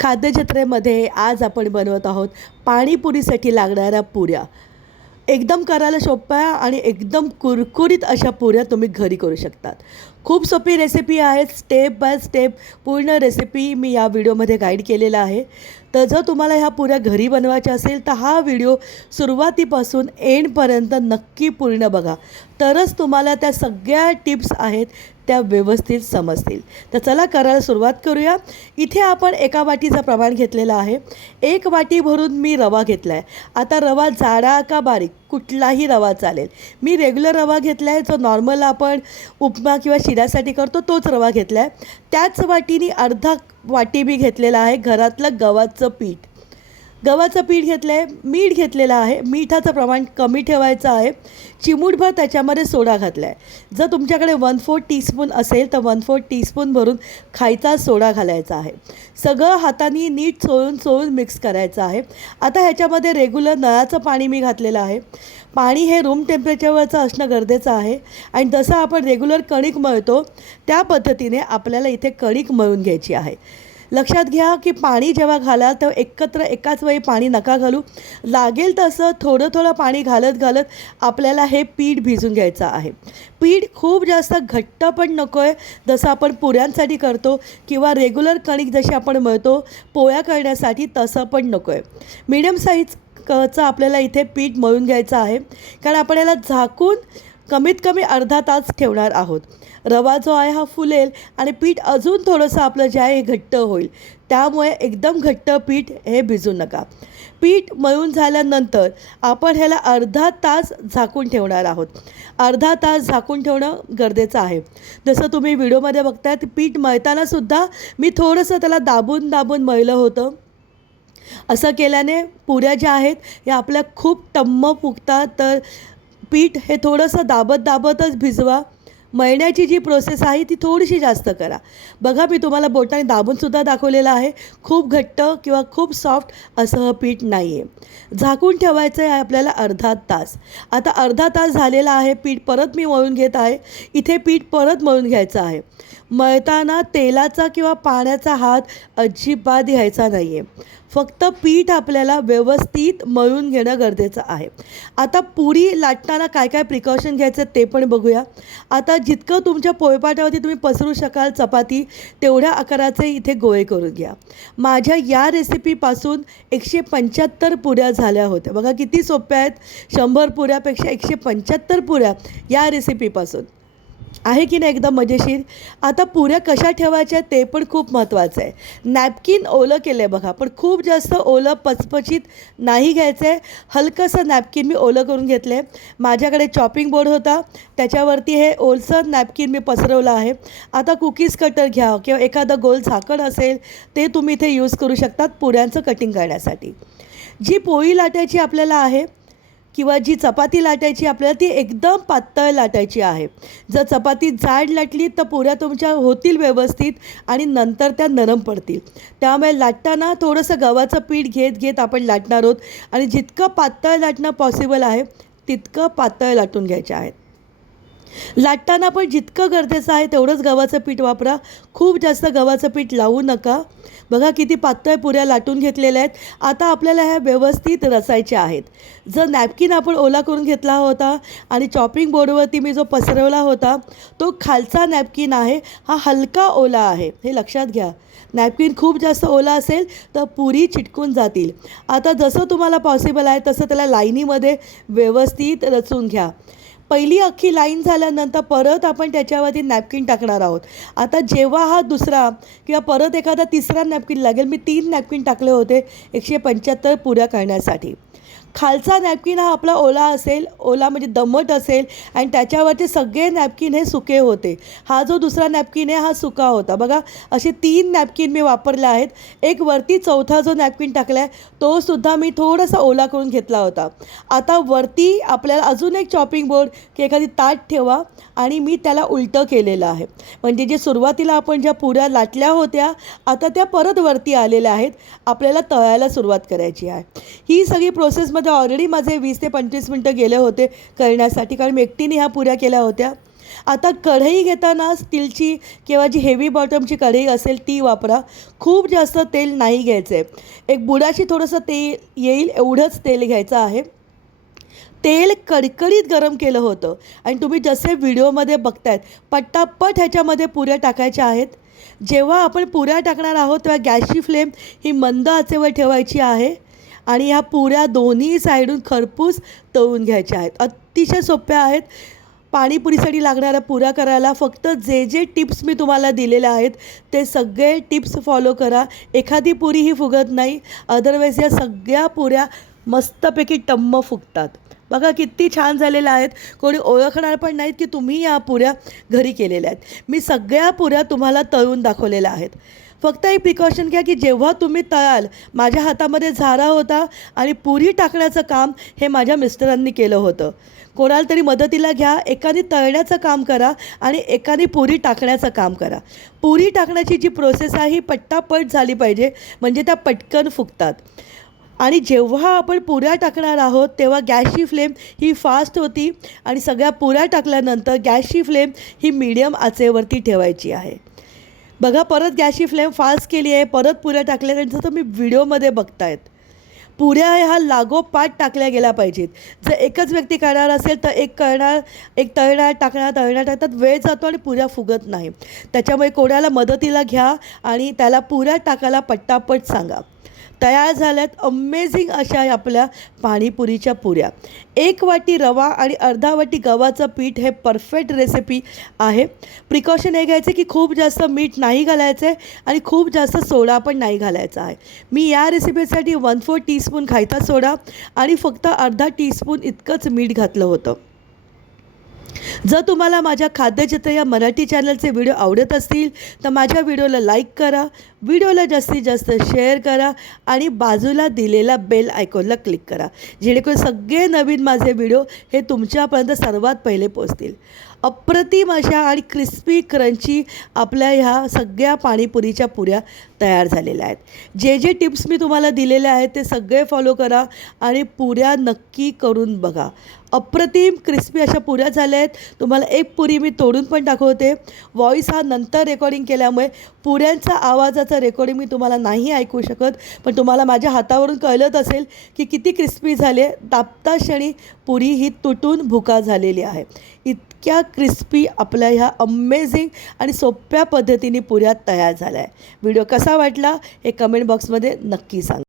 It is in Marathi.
खाद्यजत्रेमध्ये आज आपण बनवत आहोत पाणीपुरीसाठी लागणाऱ्या पुऱ्या. एकदम करायला सोप्या आणि एकदम कुरकुरीत अशा पुऱ्या तुम्ही घरी करू शकतात. खूप सोपी रेसिपी आहे. स्टेप बाय स्टेप पूर्ण रेसिपी मी या व्हिडिओमध्ये गाईड केलेला आहे. तर जर तुम्हाला ह्या पुऱ्या घरी बनवायच्या असेल तर हा व्हिडिओ सुरुवातीपासून एंडपर्यंत नक्की पूर्ण बघा. तरच तुम्हाला त्या सगळ्या टिप्स आहेत त्या व्यवस्थित समजतील. तर चला करायला सुरुवात करूया. इथे आपण एका वाटीचं प्रमाण घेतलेलं आहे. एक वाटी भरून मी रवा घेतला आहे आता रवा जाडा का बारीक? कुठलाही रवा चालेल. मी रेग्युलर रवा घेतला आहे जो नॉर्मल आपण उपमा किंवा शिऱ्यासाठी करतो तोच रवा घेतला आहे त्याच वाटीने अर्धा वाटी मी घेतलेला आहे घरातलं गव्हाचं पीठ. गव्हाचं पीठ घेतलं आहे मीठ घेतलेलं आहे मिठाचं प्रमाण कमी ठेवायचं आहे. चिमूटभर त्याच्यामध्ये सोडा घातला आहे जर तुमच्याकडे वन फोर्थ टीस्पून असेल तर वन फोर्थ टीस्पून भरून खायचा सोडा घालायचा आहे. सगळं हाताने नीट चोळून चोळून मिक्स करायचं आहे. आता ह्याच्यामध्ये रेग्युलर नळाचं पाणी मी घातलेलं आहे. पाणी हे रूम टेम्परेचरवरचं असणं गरजेचं आहे. आणि जसं आपण रेग्युलर कणिक मळतो त्या पद्धतीने आपल्याला इथे कणिक मळून घ्यायची आहे. लक्षात घ्या की पाणी जेव्हा घालाल तेव्हा एकत्र एकाच वेळी पाणी नका घालू. लागेल तसं थोडं थोडं पाणी घालत घालत आपल्याला हे पीठ भिजून घ्यायचं आहे. पीठ खूप जास्त घट्ट पण नको आहे जसं आपण पुऱ्यांसाठी करतो किंवा रेग्युलर कणिक जशी आपण मळतो पोळ्या करण्यासाठी तसं पण नको आहे मीडियम साईज कचं आपल्याला इथे पीठ मळून घ्यायचं आहे. कारण आपण याला झाकून कमीत कमी अर्धा तास ठेवणार आहोत. रवा जो आहे हा फुलेल आणि पीठ अजून थोडंसं आपलं जे आहे हे घट्ट होईल. त्यामुळे एकदम घट्ट पीठ हे भिजू नका. पीठ मळून झाल्यानंतर आपण ह्याला अर्धा तास झाकून ठेवणार आहोत. अर्धा तास झाकून ठेवणं गरजेचं आहे. जसं तुम्ही व्हिडिओमध्ये बघतायत पीठ मळतानासुद्धा मी थोडंसं त्याला दाबून दाबून मळलं होतं. असं केल्याने पुऱ्या ज्या आहेत या आपल्या खूप टम्म फुगतात. तर पीठ हे थोडंसं दाबत दाबतच भिजवा. मळण्याची जी प्रोसेस आहे ती थोडीशी जास्त करा. बघा मी तुम्हाला बोटाने दाबूनसुद्धा दाखवलेलं आहे. खूप घट्ट किंवा खूप सॉफ्ट असं पीठ नाही आहे झाकून ठेवायचं आहे आपल्याला अर्धा तास. आता अर्धा तास झालेला आहे पीठ परत मी मळून घेत आहे. इथे पीठ परत मळून घ्यायचं आहे. मळताना तेलाचा किंवा पाण्याचा हात अजिबात घ्यायचा नाही आहे फक्त पीठ आपल्याला व्यवस्थित मळून घेणं गरजेचं आहे. आता पुरी लाटताना काय काय प्रिकॉशन घ्यायचं ते पण बघूया. आता जितकं तुमच्या पोळपाटावरती तुम्ही पसरू शकाल चपाती तेवढ्या आकाराचे इथे गोळे करून घ्या. माझ्या या रेसिपीपासून एकशे पंच्याहत्तर पुऱ्या झाल्या होत्या. बघा किती सोप्या आहेत. शंभर पुऱ्यापेक्षा एकशे पंच्याहत्तर पुऱ्या या रेसिपीपासून आहे की नाही एकदम मजेशीर? आता पुऱ्या कशा ठेवायच्या ते पण खूप महत्त्वाचं आहे. नॅपकिन ओलं केलं आहे बघा पण खूप जास्त ओलं पचपचित नाही घ्यायचं आहे हलकंसं नॅपकिन मी ओलं करून घेतलं आहे माझ्याकडे चॉपिंग बोर्ड होता. त्याच्यावरती हे ओलसर नॅपकिन मी पसरवलं आहे. आता कुकीज कटर घ्या किंवा एखादं गोल झाकण असेल ते तुम्ही इथे यूज करू शकतात पुऱ्यांचं कटिंग करण्यासाठी. जी पोळी लाटायची आपल्याला आहे किंवा जी चपाती लाटायची आपल्याला ती एकदम पातळ लाटायची आहे. जर चपाती जाड लाटली तर पुऱ्या तुमच्या होतील व्यवस्थित आणि नंतर त्या नरम पडतील. त्यामुळे लाटताना थोडंसं गव्हाचं पीठ घेत घेत आपण लाटणार आहोत. आणि जितकं पातळ लाटणं पॉसिबल आहे तितकं पातळ लाटून घ्यायचे आहेत. लाटताना पण जितकं गरजेचं आहे तेवढंच गव्हाचं पीठ वापरा. खूप जास्त गव्हाचं पीठ लावू नका. बघा किती पातळ पुऱ्या लाटून घेतलेल्या आहेत. आता आपल्याला ह्या व्यवस्थित रचायच्या आहेत. जर नॅपकिन आपण ओला करून घेतला होता आणि चॉपिंग बोर्डवरती मी जो पसरवला होता तो खालचा नॅपकिन आहे. हा हलका ओला आहे. हे लक्षात घ्या. नॅपकिन खूप जास्त ओला असेल तर पुरी चिटकून जातील. आता जसं तुम्हाला पॉसिबल आहे तसं त्याला लाईनीमध्ये व्यवस्थित रचून घ्या. पहिली अख्खी लाईन झाल्यानंतर परत आपण त्याच्यावरती नॅपकिन टाकणार आहोत. आता जेव्हा हा दुसरा किंवा परत एखादा तिसरा नॅपकिन लागेल मी तीन नॅपकिन टाकले होते एकशे पंच्याहत्तर पुऱ्या करण्यासाठी. खालचा नॅपकिन हा आपला ओला असेल ओला म्हणजे दमट असेल आणि त्याच्यावरचे सगळे नॅपकिन हे सुके होते. हा जो दुसरा नॅपकिन आहे हा सुका होता. बघा असे तीन नॅपकिन मी वापरले आहेत. एक वरती चौथा जो नॅपकिन टाकला आहे तो सुद्धा मी थोडासा ओला करून घेतला होता. आता वरती आपल्याला अजून एक चॉपिंग बोर्ड की एखादी ताट ठेवा आणि मी त्याला उलटं केलेलं आहे. म्हणजे जे सुरुवातीला आपण ज्या पुऱ्या लाटल्या होत्या आता त्या परत वरती आलेल्या आहेत. आपल्याला तळायला सुरुवात करायची आहे. ही सगळी प्रोसेस प्रोसेसमध्ये ऑलरेडी माझे वीस ते पंचवीस मिनटं गेले होते करण्यासाठी. कारण मी एकटीने ह्या पुऱ्या केल्या होत्या. आता कढई घेताना स्टीलची किंवा जी हेवी बॉटमची कढई असेल ती वापरा. खूप जास्त तेल नाही घ्यायचं. आहे एक बुडाशी थोडंसं तेल येईल एवढंच तेल घ्यायचं आहे. तेल कडकडीत गरम केलं होतं. आणि तुम्ही जसे व्हिडिओमध्ये बघतायत पट्टापट ह्याच्यामध्ये पुऱ्या टाकायच्या आहेत. जेव्हा आपण पुऱ्या टाकणार आहोत तेव्हा गॅसची फ्लेम ही मंद आचेवर ठेवायची आहे. आणि ह्या पुऱ्या दोन्ही साईडून खरपूस तळून घ्यायच्या आहेत. अतिशय सोप्या आहेत. पाणीपुरीसाठी लागणाऱ्या पुऱ्या करायला फक्त जे जे टिप्स मी तुम्हाला दिलेल्या आहेत ते सगळे टिप्स फॉलो करा. एखादी पुरी ही फुगत नाही अदरवाईज या सगळ्या पुऱ्या मस्तपैकी टम्म फुगतात. बघा किती छान झालेल्या आहेत. कोणी ओळखणार पण नाहीत की तुम्ही या पुऱ्या घरी केलेल्या आहेत. मी सगळ्या पुऱ्या तुम्हाला तळून दाखवलेल्या आहेत. फक्त एक प्रिकॉशन घ्या की जेव्हा तुम्ही तळाल माझ्या हातामध्ये झारा होता आणि पुरी टाकण्याचं काम हे माझ्या मिस्टरांनी केलं होतं. कोणाला तरी मदतीला घ्या एकाने तळण्याचं काम करा आणि एकाने पुरी टाकण्याचं काम करा. पुरी टाकण्याची जी प्रोसेस आहे ही पट्टापट झाली पाहिजे म्हणजे त्या पटकन फुगतात आणि जेव्हा आपण पुऱ्या टाकणार आहोत तेव्हा गॅसची फ्लेम ही फास्ट होती आणि सगळ्या पुऱ्या टाकल्यानंतर गॅसची फ्लेम ही मीडियम आचेवरती ठेवायची आहे. बघा परत गॅसची फ्लेम फास्ट केली आहे परत पुऱ्या टाकल्यानंतर तुम्ही व्हिडिओमध्ये बघतायत. पुऱ्या ह्या लागोपाठ टाकल्या गेल्या पाहिजेत. जर एकच व्यक्ती करणार असेल तर एक करणार एक तळणार टाकणार तळणार टाकतात. वेळ जातो आणि पुऱ्या फुगत नाही. त्याच्यामुळे कोणाला मदतीला घ्या आणि त्याला पुऱ्या टाकायला पट्टापट सांगा. तयार झाल्यात अमेझिंग अशा आपल्या पाणीपुरीच्या पुऱ्या. एक वाटी रवा आणि अर्धा वाटी गव्हाचं पीठ हे परफेक्ट रेसिपी आहे. प्रिकॉशन हे घ्यायचे की खूप जास्त मीठ नाही घालायचं आहे आणि खूप जास्त सोडा पण नाही घालायचा आहे. मी या रेसिपीसाठी वन फोर टीस्पून खायचा सोडा आणि फक्त अर्धा टीस्पून इतकंच मीठ घातलं होतं. जर तुम्हाला माझ्या खाद्यचित्र या मराठी चॅनलचे व्हिडिओ आवडत असतील तर माझ्या व्हिडिओला लाईक करा. व्हिडिओला जास्तीत जास्त शेअर करा आणि बाजूला दिलेला बेल आयकॉनला क्लिक करा. जेणेकरून सगळे नवीन माझे व्हिडिओ हे तुमच्यापर्यंत सर्वात पहिले पोचतील अप्रतिम अशा आणि क्रिस्पी क्रंची आपल्या ह्या सगळ्या पाणीपुरीच्या पुऱ्या तयार झालेल्या आहेत. जे जे टिप्स मी तुम्हाला दिलेले आहेत ते सगळे फॉलो करा आणि पुऱ्या नक्की करून बघा. अप्रतिम क्रिस्पी अशा पुऱ्या झाल्या आहेत. तुम्हाला एक पुरी मी तोडून पण दाखवते. व्हॉईस हा नंतर रेकॉर्डिंग केल्यामुळे पुऱ्यांचा आवाजाचं रेकॉर्डिंग मी तुम्हाला नाही ऐकू शकत. पण तुम्हाला माझ्या हातावरून कळलंच असेल की किती क्रिस्पी झाले. दाबता क्षणी पुरी ही तुटून भुका झालेली आहे. इतक्या क्रिस्पी आपल्या ह्या अमेझिंग आणि सोप्या पद्धतीने पुऱ्या तयार झाल्या आहे व्हिडिओ कसा वाटला हे कमेंट बॉक्समध्ये नक्की सांगा.